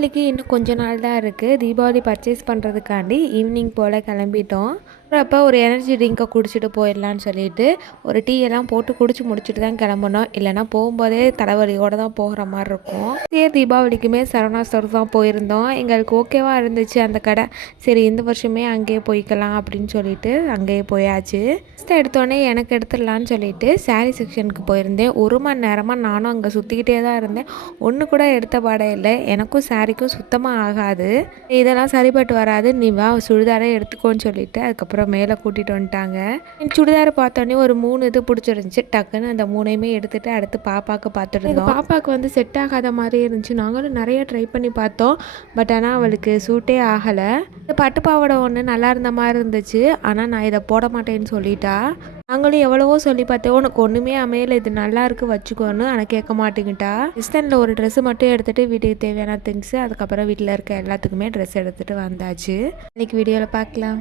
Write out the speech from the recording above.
தீபாவளிக்கு இன்னும் கொஞ்ச நாள் தான் இருக்குது. தீபாவளி பர்ச்சேஸ் பண்ணுறதுக்காண்டி ஈவினிங் போல் கிளம்பிட்டோம். அப்போ ஒரு எனர்ஜி ட்ரிங்கை குடிச்சிட்டு போயிடலான்னு சொல்லிட்டு ஒரு டீ எல்லாம் போட்டு குடிச்சு முடிச்சுட்டு தான் கிளம்பணும். இல்லைனா போகும்போதே தலைவலியோடு தான் போகிற மாதிரி இருக்கும். தீபாவளிக்குமே சரவணா ஸ்டோர் தான் போயிருந்தோம். எங்களுக்கு ஓகேவாக இருந்துச்சு அந்த கடை. சரி இந்த வருஷமே அங்கேயே போய்க்கலாம் அப்படின்னு சொல்லிட்டு அங்கேயே போயாச்சு. ஃபஸ்ட்டு எடுத்தோடனே எனக்கு எடுத்துடலான்னு சொல்லிட்டு சாரீ செக்ஷனுக்கு போயிருந்தேன். 1 மணி நேரமாக நானும் அங்கே சுற்றிக்கிட்டே தான் இருந்தேன். ஒன்று கூட எடுத்த பாடே இல்லை. எனக்கும் சாரிக்கும் சுத்தமாக ஆகாது. இதெல்லாம் சரிப்பட்டு வராது, நீ வா சுடிதாரே எடுத்துக்கோன்னு சொல்லிட்டு அதுக்கப்புறம் மேலே கூட்டிகிட்டு வந்துட்டாங்க. என் சுடிதாரை பார்த்தோன்னே ஒரு 3 இது பிடிச்சிருந்துச்சி. டக்குன்னு அந்த 3ஐயுமே எடுத்துகிட்டு அடுத்து பாப்பாவுக்கு பார்த்துட்டு இருந்தோம். பாப்பாவுக்கு வந்து செட் ஆகாத மாதிரி இருந்துச்சு. நாங்களும் நிறைய ட்ரை பண்ணி பார்த்தோம். பட் ஆனால் அவளுக்கு சூட்டே ஆகலை. இந்த பட்டு பாவாடை ஒன்று நல்லா இருந்த மாதிரி இருந்துச்சு. ஆனால் நான் இதை போட மாட்டேன்னு சொல்லிட்டா. நாங்களும் எவ்வளவோ சொல்லி பார்த்தேன், உனக்கு ஒன்றுமே அமையலை, இது நல்லா இருக்கு வச்சுக்கோன்னு. ஆனால் கேட்க மாட்டேங்கிட்டா. வெஸ்டர்னில் ஒரு ட்ரெஸ்ஸு மட்டும் எடுத்துகிட்டு வீட்டுக்கு தேவையான திங்ஸு அதுக்கப்புறம் வீட்டில் இருக்க எல்லாத்துக்குமே ட்ரெஸ் எடுத்துகிட்டு வந்தாச்சு. இன்றைக்கி வீடியோவில் பார்க்கலாம்.